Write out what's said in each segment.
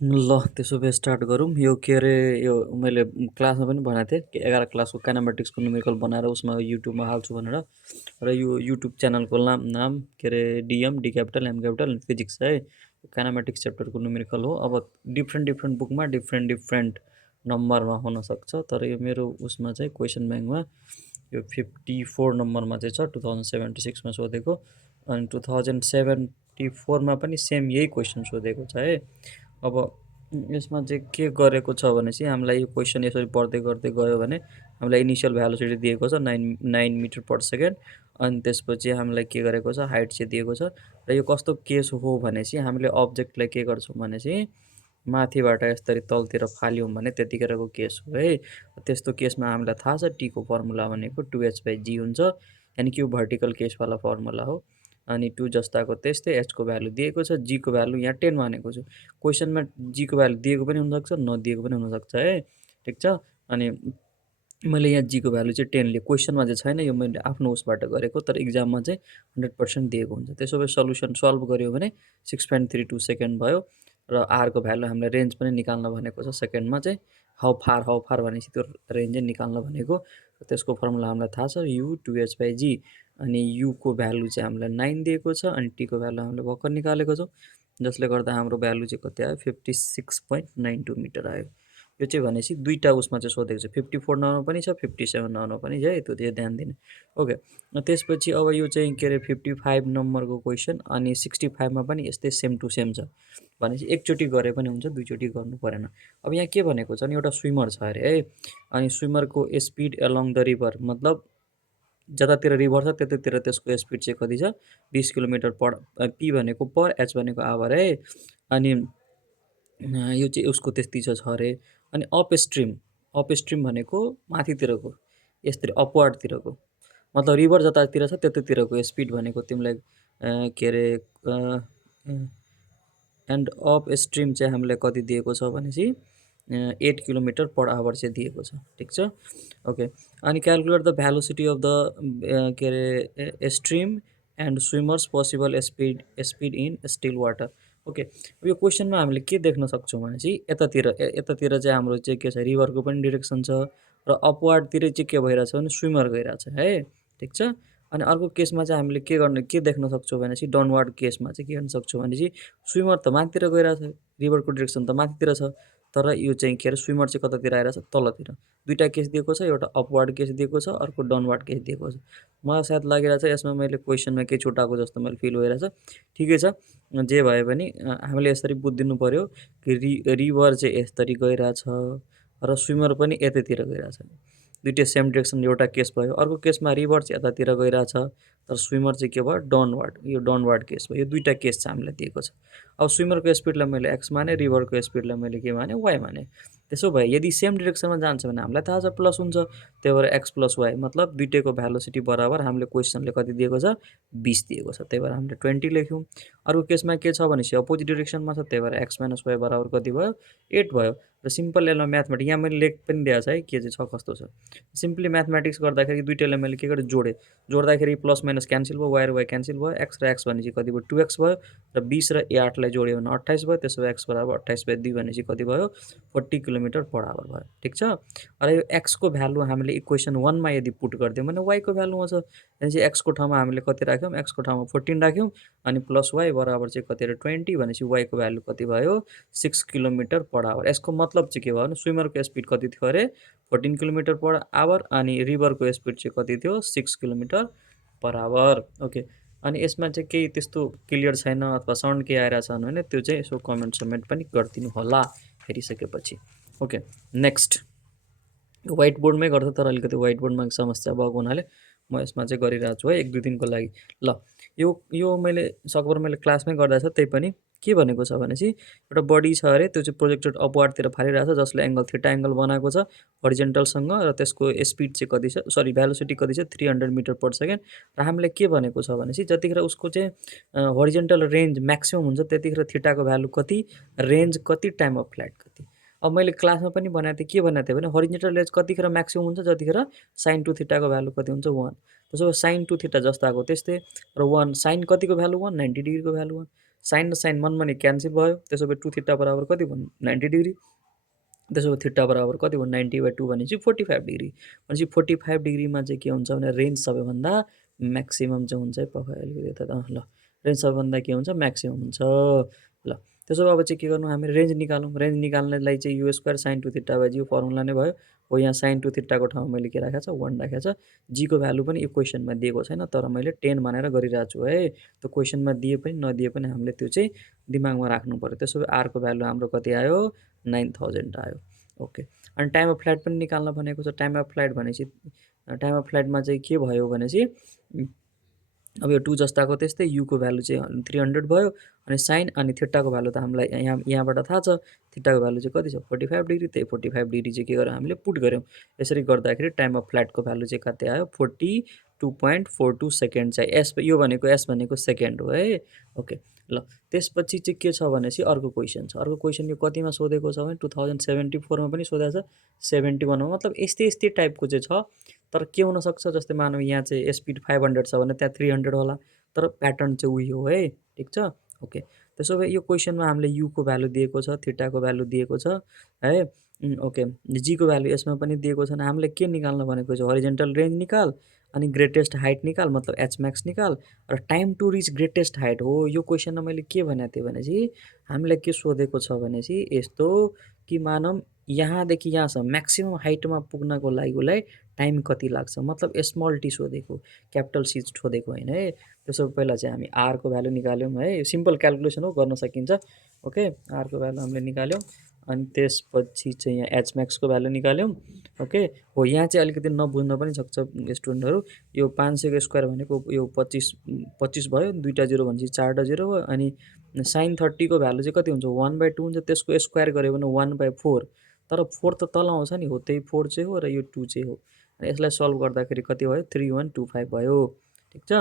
ल त्यसो भए स्टार्ट गरौँ। यो के अरे यो मैले क्लासमा पनि भनेको थिएँ कि 11 क्लासको काइनेमेटिक्सको न्युमेरिकल बनाएर उसमा युट्युबमा हाल्छु भनेर। र यो युट्युब च्यानलको नाम के अरे DM D capital M capital physics है। काइनेमेटिक्स च्याप्टरको न्युमेरिकल हो। अब डिफ्रेन्ट डिफ्रेन्ट बुकमा डिफ्रेन्ट डिफ्रेन्ट नम्बरमा हुनसक्छ, तर यो मेरो उसमा चाहिँ क्वेसन ब्याङ्कमा यो 54 नम्बरमा चाहिँ छ। 2076मा सोधेको, अनि 2074मा पनि सेम यही क्वेसन सोधेको छ है। अब यसमा चाहिँ के गरेको छ भनेपछि हामीलाई यो क्वेसन यसरी पढ्दै गर्दै गयो भने हामीलाई इनिसियल भ्यालोसिटी दिएको छ 9 मिटर पर सेकेन्ड, अनि त्यसपछि हामीलाई के गरेको छ, हाइट चाहिँ दिएको छ। र यो कस्तो केस हो भनेपछि हामीले अब्जेक्टलाई के गर्छौँ भनेपछि माथिबाट यसरी तलतिर फाल्यौँ भने त्यतिखेरको केस हो है। त्यस्तो केसमा हामीलाई थाहा छ टीको फर्मुला भनेको 2h/g हुन्छ, यानि कि यो भर्टिकल केसवाला फर्मुला हो। अनि 2 जस्ताको त्यस्तै एचको भ्यालु दिएको छ, जीको भ्यालु यहाँ 10 मानेको छु। क्वेसनमा जीको भ्यालु दिएको पनि हुनसक्छ, नदिएको पनि हुनसक्छ है, ठिक छ। अनि मैले यहाँ जीको भ्यालु चाहिँ 10 लिए, क्वेसनमा चाहिँ छैन, यो मैले आफ्नो उसबाट गरेको, तर इक्जाममा चाहिँ 100% दिएको हुन्छ। त्यसो भए सल्युसन सल्भ गऱ्यो भने 6.32 सेकेन्ड भयो। र आरको भ्यालु हामीलाई रेन्ज पनि निकाल्न भनेको छ सेकेन्डमा चाहिँ, हाउ फार भनेपछि त्यो रेन्ज चाहिँ निकाल्न भनेको। त्यसको फर्मुला हामीलाई थाहा छ, यु 2h/g। अनि युको भ्यालु चाहिँ हामीलाई 9 दिएको छ, अनि टीको भ्यालु हामीले भर्खर निकालेको छौँ, जसले गर्दा हाम्रो भ्यालु चाहिँ कति आयो, 56.92 मिटर आयो। यो चाहिँ भनेपछि दुईवटा उसमा चाहिँ सोधेको छ, 54 नम्बरमा पनि छ, 57 नम्बरमा पनि है, त्यो चाहिँ ध्यान दिने। ओके, त्यसपछि अब यो चाहिँ के अरे 55 नम्बरको क्वेसन, अनि 65मा पनि यस्तै सेम टु सेम छ भनेपछि एकचोटि गरे पनि हुन्छ, दुईचोटि गर्नु परेन। अब यहाँ के भनेको छ नि, एउटा स्विमर छ अरे है, अनि स्विमरको स्पिड एलोङ द रिभर, मतलब जतातिर रिभर छ त्यतातिर त्यसको स्पिड चाहिँ कति छ, 20 किलोमिटर पर, पी भनेको पर, एच भनेको आवर है। अनि यो चाहिँ उसको त्यति छ अरे। अनि अप स्ट्रिम भनेको माथितिरको, यसरी अपवार्डतिरको, मतलब रिभर जतातिर छ त्यतातिरको स्पिड भनेको तिमीलाई के अरे एन्ड अप स्ट्रिम चाहिँ हामीलाई कति दिएको छ भनेपछि 8 किलोमिटर पर आवर चाहिँ दिएको छ, ठिक छ। ओके, अनि calculate the velocity of the के अरे stream and swimmers possible speed in still water. Okay, यो क्वेसनमा हामीले के देख्न सक्छौँ भनेपछि यतातिर चाहिँ हाम्रो चाहिँ के छ, रिभरको पनि डिरेक्सन छ, र अपवार्डतिर चाहिँ के भइरहेछ भने स्विमर गइरहेछ है, ठिक छ। अनि अर्को केसमा चाहिँ हामीले के देख्न सक्छौँ भनेपछि डाउनवार्ड केसमा चाहिँ के गर्न सक्छौँ भनेपछि स्विमर त माथितिर गइरहेछ, रिभरको डिरेक्सन त माथितिर छ, तर यो चाहिँ के अरे स्विमर चाहिँ कतातिर आइरहेछ, तलतिर। दुईवटा केस दिएको छ, एउटा अपवार्ड केस दिएको छ, अर्को डाउनवार्ड केस दिएको छ। मलाई सायद लागिरहेछ यसमा मैले क्वेसनमा केही छुटाएको जस्तो मैले फिल भइरहेछ। ठिकै छ, जे भए पनि हामीले यसरी बुझिदिनु पऱ्यो कि रिभर चाहिँ यसरी गइरहेछ र स्विमर पनि यतैतिर गइरहेछ। दुइटै सेम डिरेक्सन एउटा केस भयो। अर्को केसमा रिभर चाहिँ यतातिर गइरहेछ तर स्विमर चाहिँ के भयो, डाउनवार्ड, यो डाउनवार्ड केस भयो। यो दुईवटा केस चाहिँ हामीलाई दिएको छ। अब स्विमरको स्पिडलाई मैले एक्स माने, रिभरको स्पिडलाई मैले के माने, वाइ माने। त्यसो भए यदि सेम डिरेक्सनमा जान्छ भने हामीलाई थाहा छ प्लस हुन्छ, त्यही भएर एक्स प्लस वाइ, मतलब दुइटैको भ्यालोसिटी बराबर हामीले क्वेसनले कति दिएको छ, 20 दिएको छ, त्यही भएर हामीले 20 लेख्यौँ। अर्को केसमा के छ भनेपछि अपोजिट डिरेक्सनमा छ, त्यही भएर एक्स माइनस वाइ बराबर कति भयो, 8 भयो। र सिम्पल यसमा म्याथमेटिक्स यहाँ मैले लेख पनि दिएको छ है, के चाहिँ छ कस्तो छ। सिम्पली म्याथमेटिक्स गर्दाखेरि दुइटैलाई मैले के गरेँ, जोड्दाखेरि प्लस माइनस क्यान्सल भयो, वाइ र वाइ क्यान्सल भयो, एक्स र एक्स भनेपछि कति भयो, 2x भयो, र 20 र 8लाई जोड्यो भने 28 भयो। त्यसो भए एक्स बराबर 28/2 भनेपछि कति भयो, 40 किलोमिटर पर आवर भयो, ठिक छ। र यो एक्सको भ्यालु हामीले इक्वेसन 1मा यदि पुट गरिदियौँ भने वाइको भ्यालु आउँछ, भनेपछि एक्सको ठाउँमा हामीले कति राख्यौँ, एक्सको ठाउँमा 14 राख्यौँ, अनि प्लस वाइ बराबर चाहिँ कति, 20 भनेपछि वाइको भ्यालु कति भयो, 6 किलोमिटर पर आवर। यसको मतलब चाहिँ के भयो भने स्विमरको स्पिड कति थियो अरे, 14 किलोमिटर पर आवर, अनि रिभरको स्पिड चाहिँ कति थियो, 6 किलोमिटर पर आवर। ओके, अनि यसमा चाहिँ केही त्यस्तो क्लियर छैन अथवा साउन्ड केही आइरहेछ भने त्यो चाहिँ यसो कमेन्ट समेन्ट पनि गरिदिनु होला हेरिसकेपछि। ओके, नेक्स्ट व्हाइट बोर्डमै गर्छ, तर अलिकति व्हाइट बोर्डमा समस्या भएको हुनाले म यसमा चाहिँ गरिरहेको छु है, 1-2 दिनको लागि। ल, यो मैले सकभर मैले क्लासमै गर्दा छ, त्यही पनि के भनेको छ भनेपछि एउटा बडी छ अरे, त्यो चाहिँ प्रोजेक्टेड अपवार्डतिर फालिरहेको छ, जसले एङ्गल थीटा एङ्गल बनाएको छ हरिजेन्टलसँग, र त्यसको स्पिड चाहिँ कति छ, सरी भ्यालोसिटी कति छ, 300 मिटर पर सेकेन्ड। र हामीले के भनेको छ भनेपछि जतिखेर उसको चाहिँ हरिजेन्टल रेन्ज म्याक्सिमम हुन्छ त्यतिखेर थीटाको भ्यालु कति, रेन्ज कति, टाइम अफ फ्लाइट कति। अब मैले क्लासमा पनि भनेको थिएँ, के भनेको थिएँ भने हरिजेन्टल रेन्ज कतिखेर म्याक्सिमम हुन्छ, जतिखेर sin 2 थीटाको भ्यालु कति हुन्छ, 1। त्यसो भए sin 2 थीटा जस्ताको त्यस्तै, र 1 sin कतिको भ्यालु, 1 90 डिग्रीको भ्यालु, 1 साइन र साइन मनमा नि क्यान्सल भयो, त्यसो भए 2 थीटा बराबर कति भन्नु 90 डिग्री। त्यसो भए थीटा बराबर कति भन्नु 90/2 भनेपछि 45 डिग्री। भनेपछि 45 डिग्रीमा चाहिँ के हुन्छ भने रेन्ज सबैभन्दा म्याक्सिमम चाहिँ हुन्छ है। पक्कै अलिकति यता ल रेन्ज सबैभन्दा के हुन्छ म्याक्सिमम हुन्छ। ल त्यसो भए अब चाहिँ के गर्नु हामी रेन्ज निकालौँ। रेन्ज निकाल्नलाई चाहिँ u square sine 2 theta by g formula नै भयो। हो यहाँ साइन 2 थीटाको ठाउँमा मैले के राखेको छ 1 राखेको छ। जीको भ्यालु पनि यो क्वेसनमा दिएको छैन, तर मैले 10 भनेर गरिरहेको छु है। त्यो क्वेसनमा दिए पनि नदिए पनि हामीले त्यो चाहिँ दिमागमा राख्नु पर्यो। त्यसो भए आरको भ्यालु हाम्रो कति आयो 9000 आयो। ओके, अनि टाइम अफ फ्लाइट पनि निकाल्न भनेको छ। टाइम अफ फ्लाइट भनेपछि टाइम अफ फ्लाइटमा चाहिँ के भयो भनेपछि अब यो 2 जस्ताको त्यस्तै युको भ्यालु चाहिँ 300 भयो। अनि साइन अनि थीटाको भ्यालु त हामीलाई यहाँबाट थाहा छ। थीटाको भ्यालु चाहिँ कति छ 45 डिग्री। त्यही 45 डिग्री चाहिँ के गर्यौँ हामीले पुट गऱ्यौँ। यसरी गर्दाखेरि टाइम अफ फ्लाइटको भ्यालु चाहिँ कति आयो 42.42 सेकेन्ड चाहिँ एस यो भनेको एस भनेको सेकेन्ड हो है। ओके, ल त्यसपछि चाहिँ के छ भनेपछि अर्को क्वेसन छ। अर्को क्वेसन यो कतिमा सोधेको छ भने 2074 मा पनि सोधेको छ, 71 मा। मतलब यस्तै यस्तै टाइपको चाहिँ छ। तर के हुनसक्छ जस्तै मानौँ यहाँ चाहिँ स्पिड 500 छ भने त्यहाँ 300 होला, तर प्याटर्न चाहिँ उही हो है। ठिक छ। ओके, त्यसो भए यो क्वेसनमा हामीले युको भ्यालु दिएको छ, थीटाको भ्यालु दिएको छ है। ओके, जीको भ्यालु यसमा पनि दिएको छ। हामीले के निकाल्न भनेको छ हरिजेन्टल रेन्ज निकाल अनि ग्रेटेस्ट हाइट निकाल, मतलब एच म्याक्स निकाल र time to reach greatest height हो। यो क्वेसनमा मैले के भनेको थिएँ भनेपछि हामीलाई के सोधेको छ भनेपछि यस्तो कि मानौँ यहाँदेखि यहाँसम्म म्याक्सिमम हाइटमा पुग्नको लागि उसलाई टाइम कति लाग्छ, मतलब स्मल टी सोधेको, क्यापिटल सी सोधेको होइन है। त्यसो पहिला चाहिँ हामी आरको भ्यालु निकाल्यौँ है। सिम्पल क्यालकुलेसन हो, गर्न सकिन्छ। ओके, आरको भ्यालु हामीले निकाल्यौँ अनि त्यसपछि चाहिँ यहाँ एच म्याक्सको भ्यालु निकाल्यौँ। ओके, हो यहाँ चाहिँ अलिकति नबुझ्न पनि सक्छ स्टुडेन्टहरू। यो 500 स्क्वायर भनेको यो 25 भयो, 2टा 0 भनेपछि 4टा 0 भयो। अनि साइन 30 को भ्यालु चाहिँ कति हुन्छ 1/2 हुन्छ। त्यसको स्क्वायर गऱ्यो भने 1/4, तर 4 त तल आउँछ नि, हो त्यही 4 चाहिँ हो र यो 2 चाहिँ हो। अनि यसलाई सल्भ गर्दाखेरि कति भयो 3125 भयो। ठिक छ।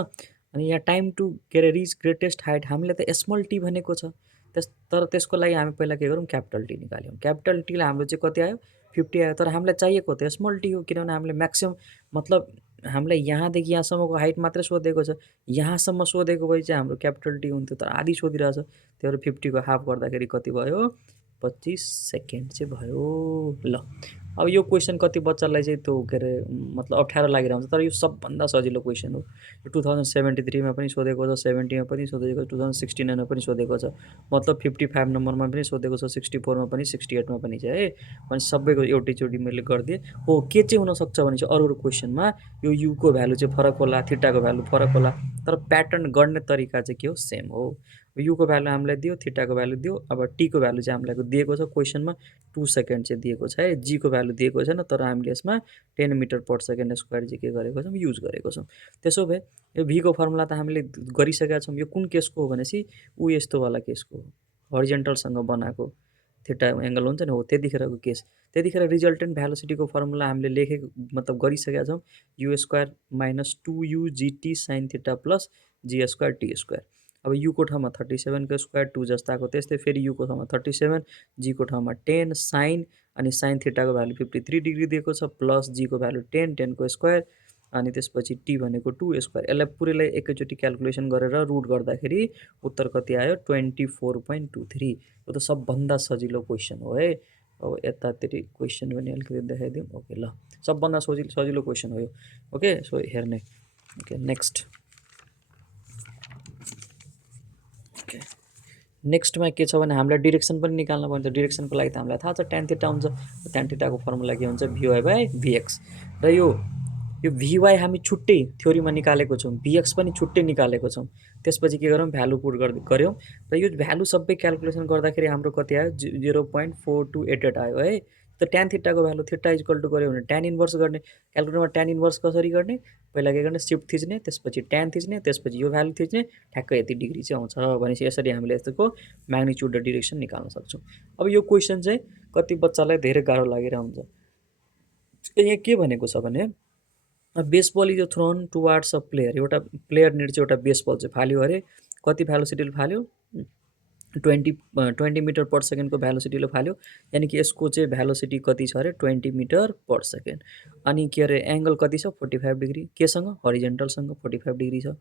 अनि यहाँ टाइम टु के अरे रिच ग्रेटेस्ट हाइट हामीले त स्मल टी भनेको छ। तर त्यसको लागि हामी पहिला के गरौँ क्यापिटल टी निकाल्यौँ। क्यापिटल टीलाई हाम्रो चाहिँ कति आयो 50 आयो। तर हामीलाई चाहिएको त स्मल टी हो, किनभने हामीले म्याक्सिमम मतलब हामीलाई यहाँदेखि यहाँसम्मको हाइट मात्रै सोधेको छ। यहाँसम्म सोधेको भए चाहिँ हाम्रो क्यापिटल टी हुन्थ्यो, तर आधी सोधिरहेछ। त्यही भएर 50 को हाफ गर्दाखेरि कति भयो 25 सेकेन्ड चाहिँ भयो। ल अब यो क्वेसन कति बच्चालाई चाहिँ त्यो के अरे मतलब अप्ठ्यारो लागिरहेको हुन्छ, तर यो सबभन्दा सजिलो क्वेसन हो। यो 2073 मा पनि सोधेको छ, 70 मा पनि सोधेको छ, 2069 मा पनि सोधेको छ, मतलब 55 नम्बरमा पनि सोधेको छ, 64 मा पनि 68 मा पनि चाहिँ है। अनि सबैको एउटैचोटि मैले गरिदिएँ। हो के चाहिँ हुनसक्छ भने चाहिँ अरू क्वेसनमा यो युको भ्यालु चाहिँ फरक होला, थीटाको भ्यालु फरक होला, तर प्याटर्न गर्ने तरिका चाहिँ के हो सेम हो। युको भ्यालु हामीलाई दियो, थीटाको भ्यालु दियो। अब टीको भ्यालु चाहिँ हामीलाई दिएको छ क्वेसनमा 2 सेकेन्ड चाहिँ दिएको छ है। जीको भ्यालु दिएको छैन, तर हामीले यसमा 10 मिटर पर सेकेन्ड स्क्वायर चाहिँ के गरेको छौँ युज गरेको छौँ। त्यसो भए यो भीको फर्मुला त हामीले गरिसकेका छौँ। यो कुन केसको हो भनेपछि ऊ यस्तोवाला केसको हो, हरिजेन्टलसँग बनाएको थीटा एङ्गल हुन्छ नि, हो त्यतिखेरको केस। त्यतिखेर रिजल्टेन्ट भ्यालोसिटीको फर्मुला हामीले लेखेको मतलब गरिसकेका छौँ u square minus 2u gt sine theta plus g square t square. अब युको ठाउँमा 37 को स्क्वायर 2 जस्ताको त्यस्तै फेरि युको ठाउँमा 37, जीको ठाउँमा 10 साइन अनि साइन थीटाको भ्यालु 53 डिग्री दिएको छ प्लस जीको भ्यालु 10 को स्क्वायर अनि त्यसपछि टी भनेको 2 स्क्वायर। यसलाई पुरैलाई एकैचोटि क्यालकुलेसन गरेर रुट गर्दाखेरि उत्तर कति आयो 24.23। यो त सबभन्दा सजिलो क्वेसन हो है। अब यतातिर क्वेसन पनि अलिकति देखाइदिउँ। ओके, ल सबभन्दा सजिलो क्वेसन हो यो। ओके, सो हेर्ने। Okay, next. ओके, नेक्स्टमा के छ भने हामीलाई डिरेक्सन पनि निकाल्न पर्छ। डिरेक्सनको लागि त हामीलाई थाहा छ tan थीटा हुन्छ। tan थीटाको फर्मुला के हुन्छ vy/vx। र यो vy हामी छुट्टै थ्योरीमा निकालेको छौँ, vx पनि छुट्टै निकालेको छौँ। त्यसपछि के गरौँ भ्यालु पुट गऱ्यौँ र यो भ्यालु सबै क्यालकुलेसन गर्दाखेरि हाम्रो कति आयो 0.4288 आयो है। त tan थीटाको भ्यालु थीटा इक्वल टु गऱ्यो भने tan इन्भर्स गर्ने। क्यालकुलेटरमा tan इन्भर्स कसरी गर्ने, पहिला के गर्ने शिफ्ट थिच्ने, त्यसपछि tan थिच्ने, त्यसपछि यो भ्यालु थिच्ने, ठ्याक्कै यति डिग्री चाहिँ आउँछ भनेपछि यसरी हामीले यसको म्याग्निट्युड र डिरेक्सन निकाल्न सक्छौँ। अब यो क्वेसन चाहिँ कति बच्चालाई धेरै गाह्रो लागिरहेको हुन्छ। यहाँ के भनेको छ भने baseball is thrown towards a player. एउटा प्लेयर निर चाहिँ एउटा बेसबल चाहिँ फाल्यो अरे, कति भ्यालोसिटीले फाल्यो 20 मिटर पर सेकेन्डको भेलोसिटीले फाल्यो, यानि कि यसको चाहिँ भेलोसिटी कति छ अरे 20 मिटर पर सेकेन्ड। अनि के अरे एङ्गल कति छ 45 डिग्री, केसँग हरिजेन्टलसँग 45 डिग्री छ।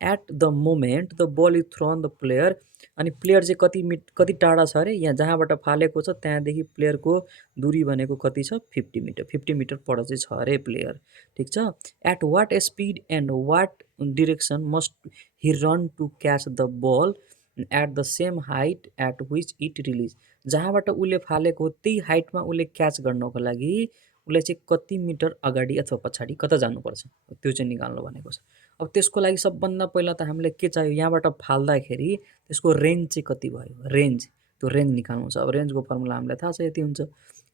At the moment the ball is thrown the player, अनि प्लेयर चाहिँ कति टाढा छ अरे, यहाँ जहाँबाट फालेको छ त्यहाँदेखि प्लेयरको दूरी भनेको कति छ 50 मिटर पर चाहिँ छ अरे प्लेयर, ठिक छ। At what speed and what direction must he run to catch the ball at the same height at which it release, जहाँबाट उसले फालेको त्यही हाइटमा उसले क्याच गर्नको लागि उसले चाहिँ कति मिटर अगाडि अथवा पछाडि कता जानुपर्छ त्यो चाहिँ निकाल्नु भनेको छ। अब त्यसको लागि सबभन्दा पहिला त हामीले के चाहियो, यहाँबाट फाल्दाखेरि त्यसको रेन्ज चाहिँ कति भयो, रेन्ज, त्यो रेन्ज निकाल्नु छ। अब रेन्जको फर्मुला हामीलाई थाहा छ यति हुन्छ,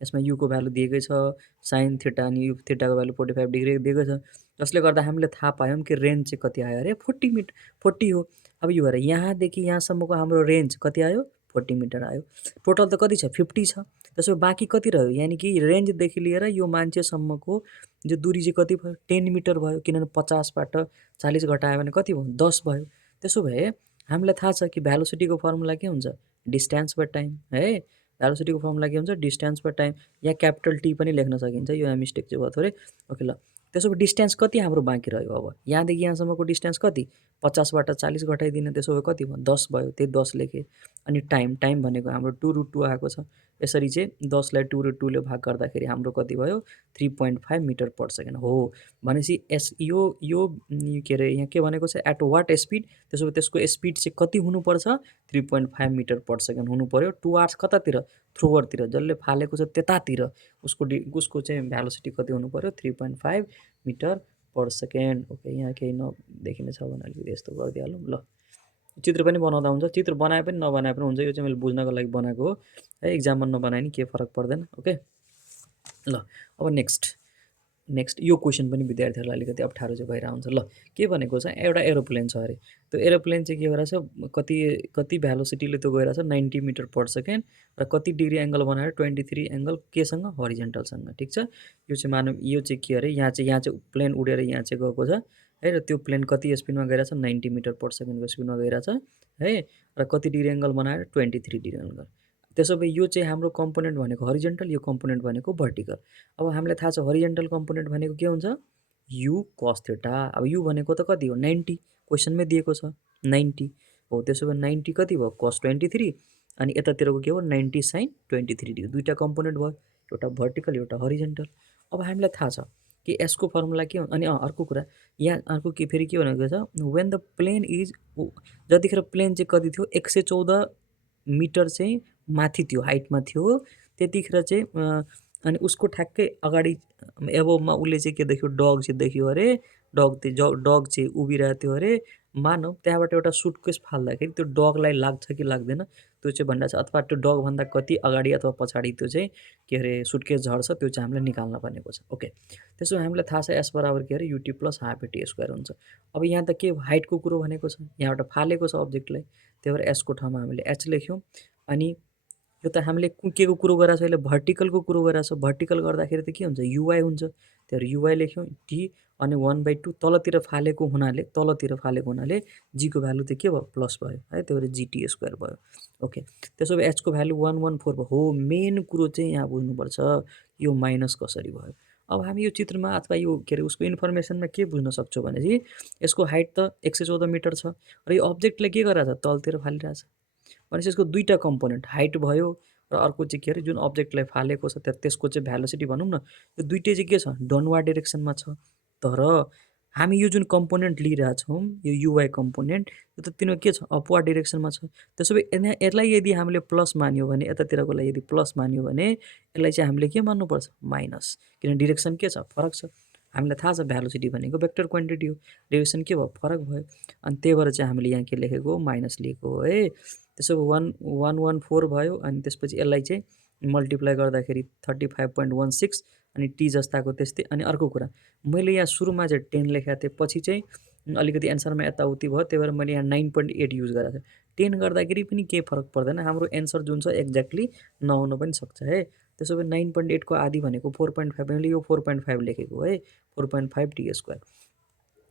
यसमा युको भ्यालु दिएकै छ साइन थीटा, अनि यु थीटाको भ्यालु 45 डिग्री दिएकै छ, जसले गर्दा हामीले थाहा पायौँ कि रेन्ज चाहिँ कति आयो अरे 40 हो। अब यो हेर यहाँदेखि यहाँसम्मको हाम्रो रेन्ज कति आयो 40 मिटर आयो, टोटल त कति छ 50 छ, त्यसो बाँकी कति रह्यो, यानि कि रेन्जदेखि लिएर यो मान्छेसम्मको जो दूरी चाहिँ कति भयो 10 मिटर भयो, किनभने 50बाट 40 घटायो भने कति भयो 10 भयो। त्यसो भए हामीलाई थाहा छ कि भेलोसिटीको फर्मुला के हुन्छ डिस्टेन्स बाइ टाइम है, भेलोसिटीको फर्मुला के हुन्छ डिस्टेन्स बाइ टाइम, यहाँ क्यापिटल टी पनि लेख्न सकिन्छ, यो यहाँ मिस्टेक चाहिँ भयो थोरै। ओके ल, त्यसो भए डिस्टेन्स कति हाम्रो बाँकी रह्यो, अब यहाँदेखि यहाँसम्मको डिस्टेन्स कति 50बाट 40 घटाइदिने, त्यसो भए कति भयो 10 भयो, त्यही 10 लेखेँ। अनि टाइम भनेको हाम्रो 2√2 आएको छ, यसरी चाहिँ 10लाई 2√2ले भाग गर्दाखेरि हाम्रो कति भयो 3.5 मिटर पर सेकेन्ड हो। भनेपछि यो के अरे यहाँ के भनेको छ एट वाट स्पिड, त्यसो भए त्यसको स्पिड चाहिँ कति हुनुपर्छ 3.5 मिटर पर सेकेन्ड हुनु पऱ्यो, टुवार्ड्स कतातिर थ्रोवरतिर, जसले फालेको छ त्यतातिर उसको चाहिँ भेलोसिटी कति हुनु पऱ्यो 3.5 मिटर पर सेकेन्ड। ओके, यहाँ केही नदेखिने छ भने अलिकति यस्तो गरिदिइहालौँ ल, चित्र पनि बनाउँदा हुन्छ, चित्र बनाए पनि नबनाए पनि हुन्छ, यो चाहिँ मैले बुझ्नको लागि बनाएको हो है, इक्जाममा नबनाए नि केही फरक पर्दैन। ओके ल, अब नेक्स्ट यो क्वेसन पनि विद्यार्थीहरूलाई अलिकति अप्ठ्यारो चाहिँ भइरहेको हुन्छ। ल के भनेको छ, एउटा एरोप्लेन छ अरे, त्यो एरोप्लेन चाहिँ के गरिरहेछ कति भेलोसिटीले त्यो गइरहेछ 90 मिटर पर सेकेन्ड, र कति डिग्री एङ्गल बनाएर 23 एङ्गल केसँग हरिजेन्टलसँग, ठिक छ। यो चाहिँ मानौँ यो चाहिँ के अरे यहाँ चाहिँ प्लेन उडेर यहाँ चाहिँ गएको छ है, र त्यो प्लेन कति स्पिडमा गइरहेछ 90 मिटर पर सेकेन्डको स्पिडमा गइरहेछ है, र कति डिग्री एङ्गल बनाएर 23 डिग्री एङ्गल। त्यसो भए यो चाहिँ हाम्रो कम्पोनेन्ट भनेको हरिजेन्टल, यो कम्पोनेन्ट भनेको भर्टिकल। अब हामीलाई थाहा छ हरिजेन्टल कम्पोनेन्ट भनेको के हुन्छ यु कस थीटा, अब यु भनेको त कति हो 90, क्वेसनमै दिएको छ 90 हो, त्यसो भए 90 कति भयो कस 23, अनि यतातिरको के हो 90 साइन 23 डिग्री, दुईवटा कम्पोनेन्ट भयो, एउटा भर्टिकल एउटा हरिजेन्टल। अब हामीलाई थाहा छ कि यसको फर्मुला के हो, अनि अर्को कुरा यहाँ अर्को के फेरि के भनेको छ वेन द प्लेन इज, जतिखेर प्लेन चाहिँ कति थियो 114 मिटर चाहिँ माथि थियो हाइटमा थियो, त्यतिखेर चाहिँ अनि उसको ठ्याक्कै अगाडि एबोभमा उसले चाहिँ के देख्यो डग चाहिँ देख्यो अरे, डग चाहिँ उभिरहेको थियो अरे, मानौँ त्यहाँबाट एउटा सुटकेस फाल्दाखेरि त्यो डगलाई लाग्छ कि लाग्दैन त्यो चाहिँ भनिरहेको छ, अथवा त्यो डगभन्दा कति अगाडि अथवा पछाडि त्यो चाहिँ के अरे सुटकेस झर्छ, त्यो चाहिँ हामीले निकाल्न भनेको छ। ओके, त्यसो हामीलाई थाहा छ एस बराबर के अरे UT plus half eighty square हुन्छ। अब यहाँ त के हाइटको कुरो भनेको छ, यहाँबाट फालेको छ अब्जेक्टलाई, त्यही भएर एसको ठाउँमा हामीले एच लेख्यौँ। अनि यो त हामीले के को कुरो गरिरहेको छ अहिले भर्टिकलको कुरो गरिरहेको छ, भर्टिकल गर्दाखेरि त के हुन्छ युवाई हुन्छ, त्यही भएर युवाई लेख्यौँ टी, अनि 1/2 तलतिर फालेको हुनाले जीको भ्यालु त के भयो प्लस भयो है, त्यही भएर जिटी स्क्वायर भयो। ओके, त्यसो भए एचको भ्यालु 114 भयो, हो मेन कुरो चाहिँ यहाँ बुझ्नुपर्छ यो माइनस कसरी भयो। अब हामी यो चित्रमा अथवा यो के अरे उसको इन्फर्मेसनमा के बुझ्न सक्छौँ भनेपछि यसको हाइट त 114 मिटर छ, र यो अब्जेक्टले के गरिरहेछ तलतिर फालिरहेछ, भनेपछि यसको दुईवटा कम्पोनेन्ट हाइट भयो र अर्को चाहिँ के अरे जुन अब्जेक्टलाई फालेको छ त्यसको चाहिँ भेलोसिटी भनौँ न, यो दुइटै चाहिँ के छ डाउनवार्ड डिरेक्सनमा छ। तर हामी यो जुन कम्पोनेन्ट लिइरहेछौँ यो युवाई कम्पोनेन्ट, यो त तिनीहरू के छ अपवार्ड डिरेक्सनमा छ। त्यसो भए यसलाई यदि हामीले प्लस मान्यो भने, यतातिरकोलाई यदि प्लस मान्यो भने यसलाई चाहिँ हामीले के मान्नुपर्छ माइनस, किन डिरेक्सन के छ फरक छ। हामीलाई थाहा छ भेलोसिटी भनेको भेक्टर क्वान्टिटी हो, डिरेक्सन के भयो फरक भयो, अनि त्यही भएर चाहिँ हामीले यहाँ के लेखेको माइनस लेखेको हो है। त्यसो भए 114 भयो, अनि त्यसपछि यसलाई चाहिँ मल्टिप्लाई गर्दाखेरि 35.16, अनि टी जस्ताको त्यस्तै। अनि अर्को कुरा मैले यहाँ सुरुमा चाहिँ 10 लेखेको थिएँ, पछि चाहिँ अलिकति एन्सरमा यताउति भयो, त्यही भएर मैले यहाँ 9.8 युज गरेको थिएँ। 10 गर्दाखेरि पनि केही फरक पर्दैन, हाम्रो एन्सर जुन छ एक्ज्याक्टली नहुन पनि सक्छ है। त्यसो भए 9.8 को आधी भनेको 4.5, मैले यो 4.5 लेखेको है, 4.5 टी स्क्वायर।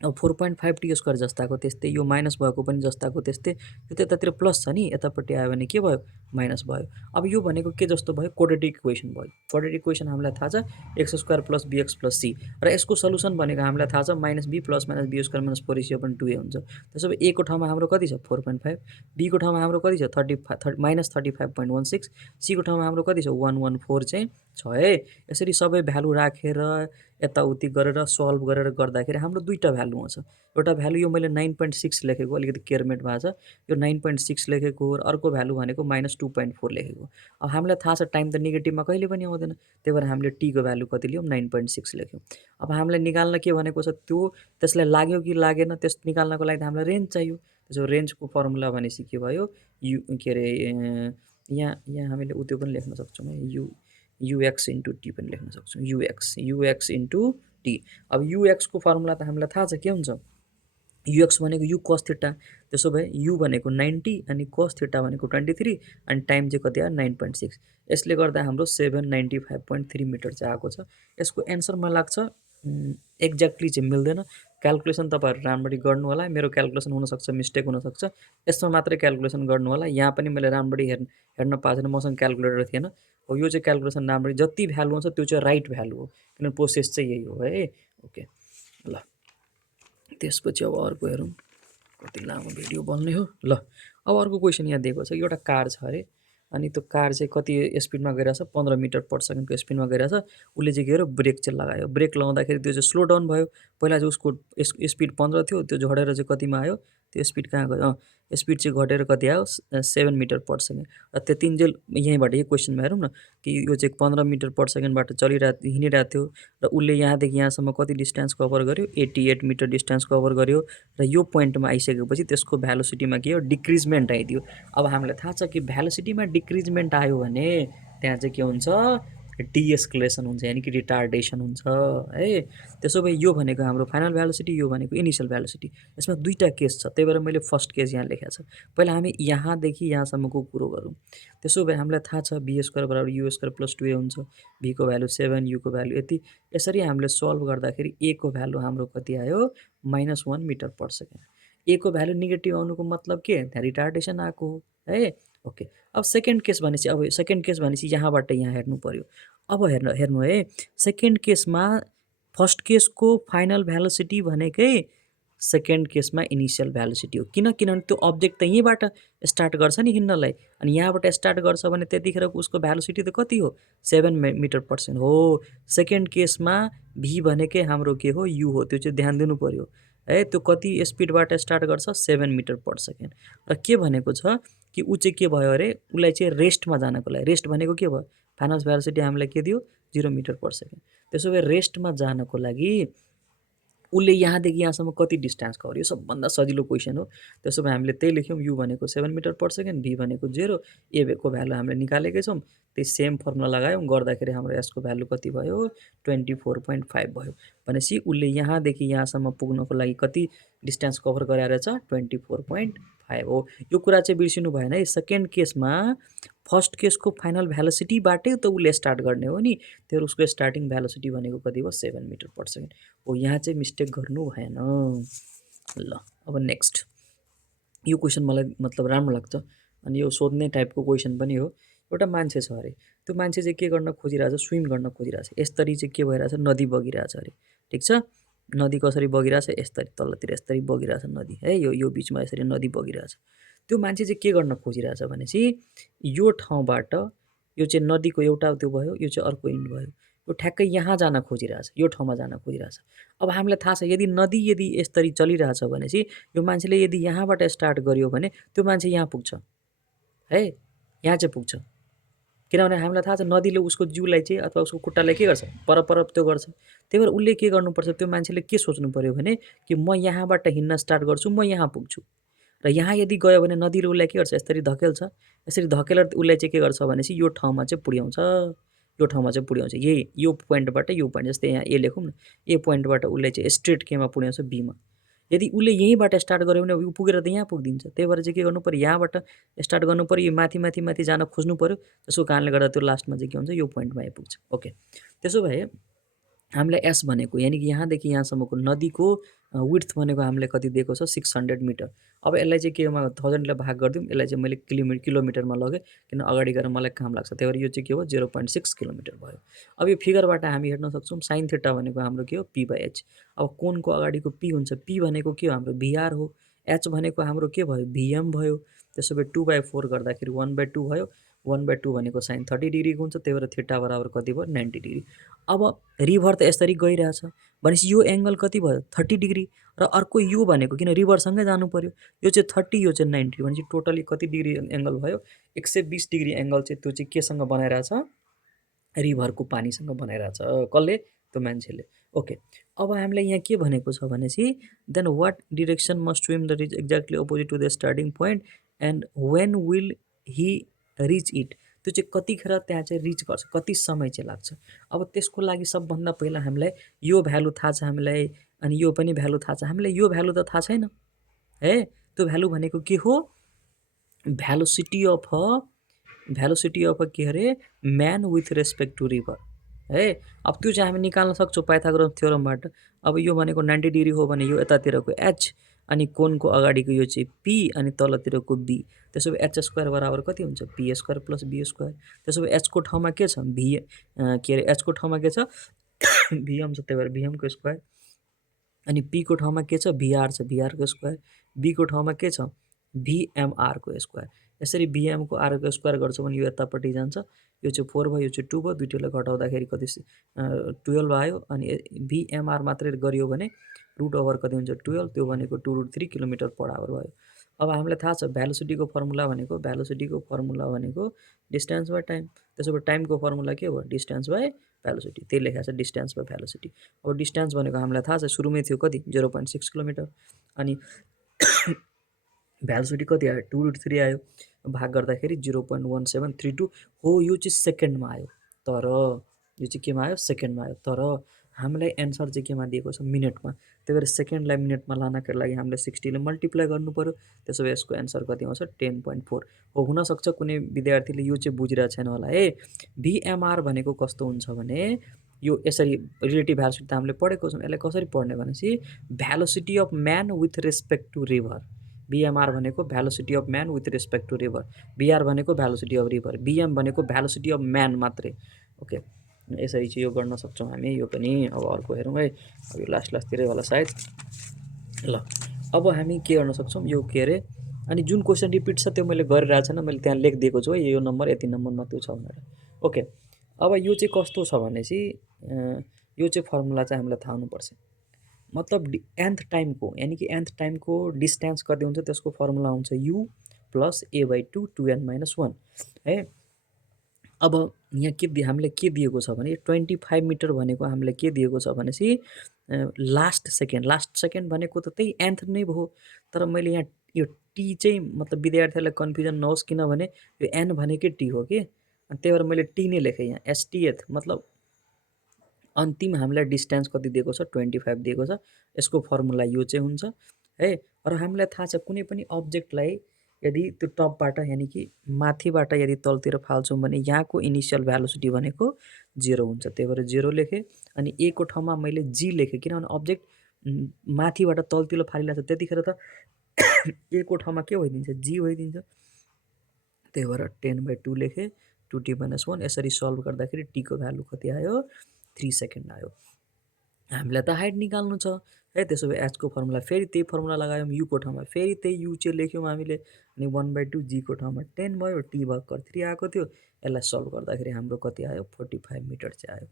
अब 4.5 टी स्क्वायर जस्ताको त्यस्तै, यो माइनस भएको पनि जस्ताको त्यस्तै, यो त्यतातिर प्लस छ नि, यतापट्टि आयो भने के भयो, माइनस भयो। अब यो भनेको के जस्तो भयो, क्वाड्रेटिक इक्वेसन भयो। क्वाड्रेटिक इक्वेसन हामीलाई थाहा छ x square plus b x plus c, र यसको सल्युसन भनेको हामीलाई थाहा छ minus b plus minus b square minus 4ac upon 2a हुन्छ। त्यसो भए ए को ठाउँमा हाम्रो कति छ 4.5, बी को ठाउँमा हाम्रो कति छ माइनस 35.16, सी को ठाउँमा हाम्रो कति छ 114 चाहिँ छ है। यसरी सबै भ्यालु राखेर यताउति गरेर सल्भ गरेर गर्दाखेरि हाम्रो दुईवटा भ्यालु आउँछ। एउटा भ्यालु यो मैले 9.6 लेखेको, अलिकति केयरमेट भएको छ, यो 9.6 लेखेको, र अर्को भ्यालु भनेको -2.4 लेखेको। अब हामीलाई थाहा छ टाइम त नेगेटिभमा कहिले पनि आउँदैन, त्यही भएर हामीले टीको भ्यालु कति लियौँ 9.6 लेख्यौँ। अब हामीलाई निकाल्न के भनेको छ, त्यो त्यसलाई लाग्यो कि लागेन त्यस निकाल्नको लागि त हामीलाई रेन्ज चाहियो। त्यसो रेन्जको फर्मुला भनेपछि के भयो, यु के अरे यहाँ हामीले उत्यो पनि लेख्न सक्छौँ है, ux इन्टु टी पनि लेख्न सक्छौँ, ux इन्टु टी। अब ux को फर्मुला त हामीलाई थाहा छ के हुन्छ, ux भनेको यु कस थीटा, त्यसो भए यु भनेको 90 अनि कस थीटा भनेको 23 अनि टाइम चाहिँ कति आयो 9.6। यसले गर्दा हाम्रो 795.3 मिटर चाहिँ आएको छ। यसको एन्सर मलाई लाग्छ एक्ज्याक्टली चाहिँ मिल्दैन, क्यालकुलेसन तपाईँहरू राम्ररी गर्नु होला। मेरो क्यालकुलेसन हुनसक्छ मिस्टेक हुनसक्छ, यसमा मात्रै क्यालकुलेसन गर्नु होला। यहाँ पनि मैले राम्ररी हेर्न पाएको छैन, मसँग क्यालकुलेटर थिएन। हो यो चाहिँ क्यालकुलेसन राम्ररी जति भ्यालु आउँछ त्यो चाहिँ राइट भ्यालु हो, किनभने प्रोसेस चाहिँ यही हो है। ओके ल, त्यसपछि अब अर्को हेरौँ, कति लामो भिडियो बन्ने हो। ल अब अर्को क्वेसन यहाँ दिएको छ, एउटा कार छ अरे, अनि त्यो कार चाहिँ कति स्पिडमा गइरहेछ 15 मिटर पर सेकेन्डको स्पिडमा गइरहेछ। उसले चाहिँ के गर्यो ब्रेक चाहिँ लगायो, ब्रेक लगाउँदाखेरि त्यो चाहिँ स्लो डाउन भयो। पहिला चाहिँ उसको स्पिड 15 थियो, त्यो झरेर चाहिँ कतिमा आयो, त्यो स्पिड कहाँ गयो, स्पिड चाहिँ घटेर कति आयो 7 मिटर पर सेकेन्ड। र त्यतिन्जेल यहीँबाट यो क्वेसनमा हेरौँ न कि यो चाहिँ 15 मिटर पर सेकेन्डबाट हिँडिरहेको थियो, र उसले यहाँदेखि यहाँसम्म कति डिस्टेन्स कभर गर्यो 88 मिटर डिस्टेन्स कभर गर्यो, र यो पोइन्टमा आइसकेपछि त्यसको भ्यालोसिटीमा के हो डिक्रिजमेन्ट आइदियो। अब हामीलाई थाहा छ कि भ्यालोसिटीमा डिक्रिजमेन्ट आयो भने त्यहाँ चाहिँ के हुन्छ डिएस्केलेसन हुन्छ, यानि कि रिटार्डेसन हुन्छ है। त्यसो भए यो भनेको हाम्रो फाइनल भ्यालोसिटी, यो भनेको इनिसियल भ्यालोसिटी। यसमा दुईवटा केस छ, त्यही भएर मैले फर्स्ट केस यहाँ लेखेको छ। पहिला हामी यहाँदेखि यहाँसम्मको कुरो गरौँ। त्यसो भए हामीलाई थाहा छ बी स्क्वायर बराबर यु स्क्वायर प्लस 2a हुन्छ, भीको भ्यालु 7, युको भ्यालु यति। यसरी हामीले सल्भ गर्दाखेरि ए को भ्यालु हाम्रो कति आयो -1 मिटर पर सेकेन्ड। ए को भ्यालु नेगेटिभ आउनुको मतलब के, त्यहाँ रिटार्डेसन आएको है। ओके, अब सेकेन्ड केस भनेपछि यहाँबाट यहाँ हेर्नु पर्यो। अब हेर्नु है, सेकेन्ड केसमा फर्स्ट केसको फाइनल भ्यालोसिटी भनेकै सेकेन्ड केसमा इनिसियल भ्यालोसिटी हो। किनभने त्यो अब्जेक्ट त यहीँबाट स्टार्ट गर्छ नि हिँड्नलाई, अनि यहाँबाट स्टार्ट गर्छ भने त्यतिखेर उसको भ्यालोसिटी त कति हो 7 मिटर पर सेकेन्ड हो। सेकेन्ड केसमा भी भनेकै हाम्रो के हो यु हो, त्यो चाहिँ ध्यान दिनु पर्यो है। त्यो कति स्पिडबाट स्टार्ट गर्छ 7 मिटर पर सेकेन्ड, र के भनेको छ कि ऊ चाहिँ के भयो अरे, उसलाई चाहिँ रेस्टमा जानको लागि, रेस्ट भनेको के भयो फाइनल भ्यालोसिटी हामीलाई के दियो 0 मिटर पर सेकेन्ड। त्यसो भए रेस्टमा जानको लागि उसले यहाँदेखि यहाँसम्म कति डिस्टेन्स कभर, यो सबभन्दा सजिलो क्वेसन हो। त्यसो भए हामीले त्यही लेख्यौँ, यु भनेको 7 मिटर पर सेकेन्ड, भी भनेको 0, ए को भ्यालु हामीले निकालेकै छौँ। त्यही सेम फर्मुला लगायौँ, गर्दाखेरि हाम्रो यसको भ्यालु कति भयो 24.5 भयो। भनेपछि उसले यहाँदेखि यहाँसम्म पुग्नको लागि कति डिस्टेन्स कभर गराएर छ 24.5 हो। यो कुरा चाहिँ बिर्सिनु भएन है, सेकेन्ड केसमा फर्स्ट केसको फाइनल भ्यालोसिटीबाटै त उसले स्टार्ट गर्ने हो नि, त्यो उसको स्टार्टिङ भ्यालोसिटी भनेको कति भयो 7 मिटर पर सेकेन्ड हो। यहाँ चाहिँ मिस्टेक गर्नु भएन। ल अब नेक्स्ट, यो क्वेसन मलाई मतलब राम्रो लाग्छ, अनि यो सोध्ने टाइपको क्वेसन पनि हो। एउटा मान्छे छ अरे, त्यो मान्छे चाहिँ के गर्न खोजिरहेछ, स्विम गर्न खोजिरहेछ। यसरी चाहिँ के भइरहेछ, नदी बगिरहेछ अरे, ठिक छ। नदी कसरी बगिरहेछ, यसरी तल्लोतिर यसरी बगिरहेछ नदी है, यो बिचमा यसरी नदी बगिरहेछ। त्यो मान्छे चाहिँ के गर्न खोजिरहेछ भनेपछि यो ठाउँबाट, यो चाहिँ नदीको एउटा त्यो भयो, यो चाहिँ अर्को इन्ड भयो, यो ठ्याक्कै यहाँ जान खोजिरहेछ, यो ठाउँमा जान खोजिरहेछ। अब हामीलाई थाहा छ यदि नदी यदि यसरी चलिरहेछ भनेपछि यो मान्छेले यदि यहाँबाट स्टार्ट गर्यो भने त्यो मान्छे यहाँ पुग्छ है, यहाँ चाहिँ पुग्छ। किनभने हामीलाई थाहा छ नदीले उसको जिउलाई चाहिँ अथवा उसको खुट्टालाई के गर्छ, पर त्यो गर्छ। त्यही भएर उसले के गर्नुपर्छ, त्यो मान्छेले के सोच्नु पर्यो भने कि म यहाँबाट हिँड्न स्टार्ट गर्छु, म यहाँ पुग्छु। र यहाँ यदि गयो भने नदीले उसलाई के गर्छ, यसरी धकेल्छ। यसरी धकेलेर उसलाई चाहिँ के गर्छ भनेपछि यो ठाउँमा चाहिँ पुर्याउँछ, यो ठाउँमा चाहिँ पुर्याउँछ। यही यो पोइन्टबाट यो पोइन्ट, जस्तै यहाँ ए लेखौँ न, ए पोइन्टबाट उसलाई चाहिँ स्ट्रेट केमा पुर्याउँछ बीमा। यदि उसले यहीँबाट स्टार्ट गर्यो भने ऊ पुगेर त यहाँ पुगिदिन्छ। त्यही भएर चाहिँ के गर्नु पर्यो, यहाँबाट स्टार्ट गर्नु पर्यो, यो माथि माथि माथि जान खोज्नु पर्यो। त्यसको कारणले गर्दा त्यो लास्टमा चाहिँ के हुन्छ, यो पोइन्टमा आइपुग्छ। ओके, त्यसो भए हामीलाई एस भनेको यानि कि यहाँदेखि यहाँसम्मको नदीको विड्थ भनेको हामीलाई कति दिएको छ 600 मिटर। अब यसलाई चाहिँ केमा 1000ले भाग गरिदिउँ, यसलाई चाहिँ मैले किलोमिटरमा लगेँ किन अगाडि गएर मलाई काम लाग्छ, त्यही भएर यो चाहिँ के भयो 0.6 किलोमिटर भयो। अब यो फिगरबाट हामी हेर्न सक्छौँ साइन थीटा भनेको हाम्रो के हो p/h। अब कोणको अगाडिको p हुन्छ, p भनेको के हो हाम्रो vr हो, h भनेको हाम्रो के भयो vm भयो। त्यसो भए 2/4 गर्दाखेरि 1/2 भयो, 1/2 भनेको साइन 30 डिग्रीको हुन्छ, त्यही भएर थीटा बराबर कति भयो 90 डिग्री। अब रिभर त यसरी गइरहेछ भनेपछि यो एङ्गल कति भयो 30 डिग्री र अर्को यो भनेको किन रिभरसँगै जानु पर्यो, यो चाहिँ 30 यो चाहिँ 90 भनेपछि टोटली कति डिग्री एङ्गल भयो 120 डिग्री एङ्गल चाहिँ त्यो चाहिँ केसँग बनाइरहेछ रिभरको पानीसँग बनाइरहेछ कसले त्यो मान्छेले। ओके, अब हामीलाई यहाँ के भनेको छ भनेपछि then what direction must swim the reach exactly opposite to the starting point and when will he reach it, त्यो चाहिँ कतिखेर त्यहाँ चाहिँ रिच गर्छ, कति समय चाहिँ लाग्छ। अब त्यसको लागि सबभन्दा पहिला हामीलाई यो भ्यालु थाहा छ हामीलाई, अनि यो पनि भ्यालु थाहा छ हामीलाई। यो भ्यालु त थाहा छैन है, त्यो भ्यालु भनेको के हो भ्यालोसिटी अफ के अरे man with respect to river है। अब त्यो चाहिँ हामी निकाल्न सक्छौँ पाइथागोरस थ्योरमबाट। अब यो भनेको 90 डिग्री हो भने यो यतातिरको एच अनि कोणको अगाडिको यो चाहिँ पी अनि तलतिरको बी, त्यसो भए एच स्क्वायर बराबर कति हुन्छ p square plus b square. त्यसो भए एचको ठाउँमा के छ के अरे एचको ठाउँमा के छ भिएम छ, त्यही भएर भिएमको स्क्वायर, अनि पीको ठाउँमा के छ भिआर छ, भिआरको स्क्वायर, बीको ठाउँमा के छ भिएमआरको स्क्वायर। यसरी भिएमको आरको स्क्वायर गर्छौँ भने यो यतापट्टि जान्छ, यो चाहिँ 4 भयो, यो चाहिँ 2 भयो, दुइटैलाई घटाउँदाखेरि कति 12 आयो। अनि भिएमआर मात्रै गरियो भने रुट ओभर कति हुन्छ 12, त्यो भनेको 2√3 किलोमिटर पर आवर भयो। अब हामीलाई थाहा छ भ्यालोसिटीको फर्मुला भनेको डिस्टेन्स बाई टाइम। त्यसो भए टाइमको फर्मुला के हो डिस्टेन्स बाई भ्यालोसिटी, त्यही लेखेको छ डिस्टेन्स बाई भ्यालोसिटी। अब डिस्टेन्स भनेको हामीलाई थाहा छ सुरुमै थियो कति 0.6 किलोमिटर, अनि भ्यालोसिटी कति आयो 2√3 आयो, भाग गर्दाखेरि 0.1732 हो। यो चाहिँ सेकेन्डमा आयो, तर यो चाहिँ केमा आयो सेकेन्डमा आयो, तर हामीलाई एन्सर चाहिँ केमा दिएको छ मिनटमा। त्यही भएर सेकेन्डलाई मिनटमा लानको लागि हामीले 60ले मल्टिप्लाई गर्नु पऱ्यो। त्यसो भए यसको एन्सर कति आउँछ 10.4 हो। हुनसक्छ कुनै विद्यार्थीले यो चाहिँ बुझिरहेको छैन होला है। भिएमआर भनेको कस्तो हुन्छ भने यो यसरी रिलेटिभ भ्यालोसिटी त हामीले पढेको छौँ, यसलाई कसरी पढ्ने भनेपछि velocity of man with respect to river. VMR भनेको velocity of man with respect to river, VR भनेको भ्यालोसिटी अफ रिभर, भिएम भनेको भ्यालोसिटी अफ म्यान मात्रै। ओके, यसरी चाहिँ यो गर्न सक्छौँ हामी। यो पनि अब अर्को हेरौँ है, अब यो लास्टतिरै होला सायद। ल अब हामी के गर्न सक्छौँ यो के अरे, अनि जुन क्वेसन रिपिट छ त्यो मैले गरिरहेको छैन, मैले त्यहाँ लेखिदिएको छु है यो नम्बर यति नम्बरमा त्यो छ भनेर। ओके, अब यो चाहिँ कस्तो छ भनेपछि यो चाहिँ फर्मुला चाहिँ हामीलाई थाहा हुनुपर्छ। मतलब एन्थ टाइमको यानि कि एन्थ टाइमको डिस्टेन्स कति हुन्छ त्यसको फर्मुला हुन्छ यु प्लस a/2 2n-1 है। अब यहाँ के हामीलाई के दिएको छ भने 25 मिटर भनेको हामीलाई के दिएको छ भनेपछि लास्ट सेकेन्ड भनेको त त्यही एन्थ नै भयो। तर मैले यहाँ यो टी चाहिँ मतलब विद्यार्थीहरूलाई कन्फ्युजन नहोस्, किनभने यो एन भनेकै टी हो कि, त्यही भएर मैले टी नै लेखेँ यहाँ एसटिएथ। मतलब अन्तिम हामीलाई डिस्टेन्स कति दिएको छ 25 दिएको छ, यसको फर्मुला यो चाहिँ हुन्छ है। र हामीलाई थाहा छ कुनै पनि अब्जेक्टलाई यदि त्यो टपबाट यानि कि माथिबाट यदि तलतिर फाल्छौँ भने यहाँको इनिसियल भ्यालोसिटी भनेको 0 हुन्छ, त्यही भएर 0 लेखेँ। अनि ए को ठाउँमा मैले जी लेखेँ, किनभने अब्जेक्ट माथिबाट तलतिर फालिरहेको छ, त्यतिखेर त ए को ठाउँमा के भइदिन्छ जी भइदिन्छ, त्यही भएर 10/2 लेखेँ 2t-1। यसरी सल्भ गर्दाखेरि टीको भ्यालु कति आयो 3 सेकेन्ड आयो। हामीलाई त हाइट निकाल्नु छ है, त्यसो भए एचको फर्मुला फेरि त्यही फर्मुला लगायौँ, युको ठाउँमा फेरि त्यही यु चाहिँ लेख्यौँ हामीले, अनि 1/2 जीको ठाउँमा 10 भयो, टी भर्खर 3 आएको थियो। यसलाई सल्भ गर्दाखेरि हाम्रो कति आयो 45 मिटर चाहिँ आयो।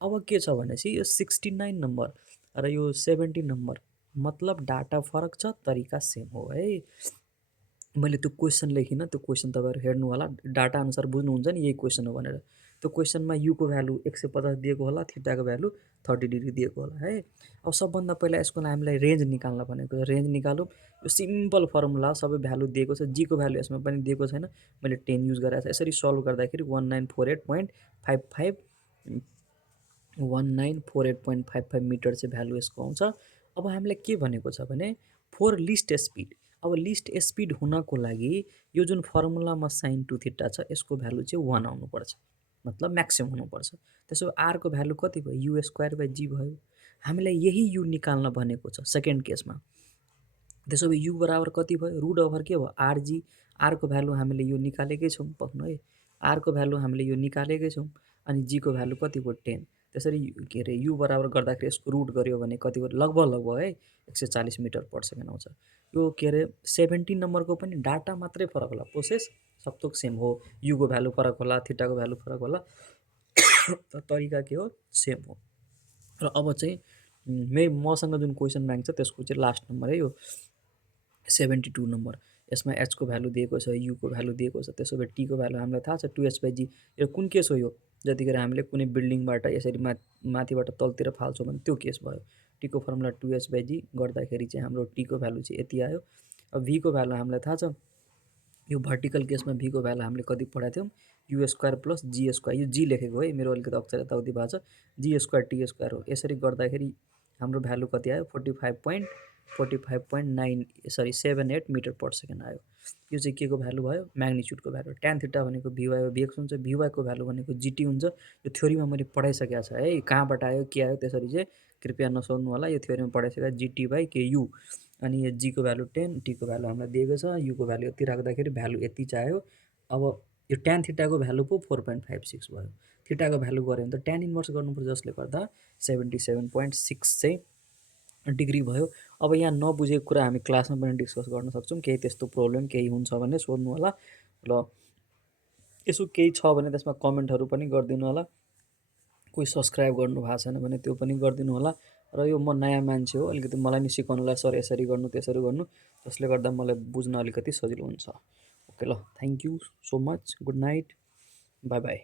अब के छ भनेपछि यो 69 नम्बर र यो 70 नम्बर मतलब डाटा फरक छ, तरिका सेम हो है। मैले त्यो क्वेसन लेखिनँ, त्यो क्वेसन तपाईँहरू हेर्नु होला, डाटा अनुसार बुझ्नुहुन्छ नि यही क्वेसन हो भनेर। त्यो क्वेसनमा युको भ्यालु 150 दिएको होला, थीटाको भ्यालु 30 डिग्री दिएको होला है। अब सबभन्दा पहिला यसको हामीलाई रेन्ज निकाल्न भनेको, रेन्ज निकालौँ। यो सिम्पल फर्मुला, सबै भ्यालु दिएको छ, जीको भ्यालु यसमा पनि दिएको छैन, मैले 10 युज गरेको छ। यसरी सल्भ गर्दाखेरि 1948.55 1948.55 मिटर चाहिँ भ्यालु यसको आउँछ। अब हामीलाई के भनेको छ भने फोर लिस्ट स्पिड। अब लिस्ट स्पिड हुनको लागि यो जुन फर्मुलामा sin 2 थीटा छ यसको भ्यालु चाहिँ 1 आउनुपर्छ मतलब म्याक्सिमम हुनुपर्छ। त्यसो भए आरको भ्यालु कति भयो? यु स्क्वायर बाई जी भयो। हामीलाई यही यु निकाल्न भनेको छ सेकेन्ड केसमा। त्यसो भए यु बराबर कति भयो? रुट ओभर के भयो? आरजी। आरको भ्यालु हामीले यो निकालेकै छौँ, पक्नु है। आरको भ्यालु हामीले यो निकालेकै छौँ, अनि जीको भ्यालु कति भयो? 10। त्यसरी के अरे यु बराबर गर्दाखेरि यसको रुट गऱ्यो भने कति भयो? लगभग है 140 मिटर पर सेकेन्ड आउँछ। यो के अरे 17 नम्बरको पनि डाटा मात्रै फरक होला, प्रोसेस सबथोक सेम हो। युको भ्यालु फरक होला, थीटाको भ्यालु फरक होला, तरिका के हो? सेम हो। र अब चाहिँ मसँग जुन क्वेसन माग्छ त्यसको चाहिँ लास्ट नम्बर है यो 72 नम्बर। यसमा एचको भ्यालु दिएको छ, युको भ्यालु दिएको छ। त्यसो भए टीको भ्यालु हामीलाई थाहा छ 2h बाई जी। यो कुन केस हो? यो जतिखेर हामीले कुनै बिल्डिङबाट यसरी माथिबाट तलतिर फाल्छौँ भने त्यो केस भयो। टीको फर्मुला 2h बाई जी गर्दाखेरि चाहिँ हाम्रो टीको भ्यालु चाहिँ यति आयो। अब भीको भ्यालु हामीलाई थाहा छ, यो भर्टिकल केसमा भीको भ्यालु हामीले कति पढाएको थियौँ? U square plus g square. यो जी लेखेको है, मेरो अलिकति अक्षर यताउति भएको छ। जी स्क्वायर टी स्क्वायर हो। यसरी गर्दाखेरि हाम्रो भ्यालु कति आयो? 45.9 मिटर पर सेकेन्ड आयो। यो चाहिँ के को भ्यालु भयो? म्याग्निच्युडको भ्यालु। ट्यान थीटा भनेको भीवाई हो, भिएक्स हुन्छ। भीवाईको भ्यालु भनेको जीटी हुन्छ। यो थ्योरीमा मैले पढाइसकेको छ है, कहाँबाट आयो के आयो त्यसरी चाहिँ कृपया नसोध्नु होला। यो थ्योरीमा पढाइसकेको जीटी बाई के यु। अनि यो जीको भ्यालु 10, टीको भ्यालु हामीलाई दिएको छ, युको भ्यालु यति राख्दाखेरि भ्यालु यति चाहियो। अब यो ट्यान थीटाको भ्यालु पो 4.56 भयो। थीटाको भ्यालु गऱ्यो भने त ट्यान इन्भर्स गर्नुपर्छ, जसले गर्दा 77.6 चाहिँ डिग्री भयो। अब यहाँ नबुझेको कुरा हामी क्लासमा पनि डिस्कस गर्न सक्छौँ। केही त्यस्तो प्रब्लम केही हुन्छ भने सोध्नु होला। र यसो केही छ भने त्यसमा कमेन्टहरू पनि गरिदिनु होला। कोही सब्सक्राइब गर्नु भएको छैन भने त्यो पनि गरिदिनु होला। र यो म नयाँ मान्छे हो, अलिकति मलाई नि सिकाउनुलाई सर यसरी गर्नु त्यसरी गर्नु, जसले गर्दा मलाई बुझ्न अलिकति सजिलो हुन्छ। ओके ल, thank you so much, good night, by by.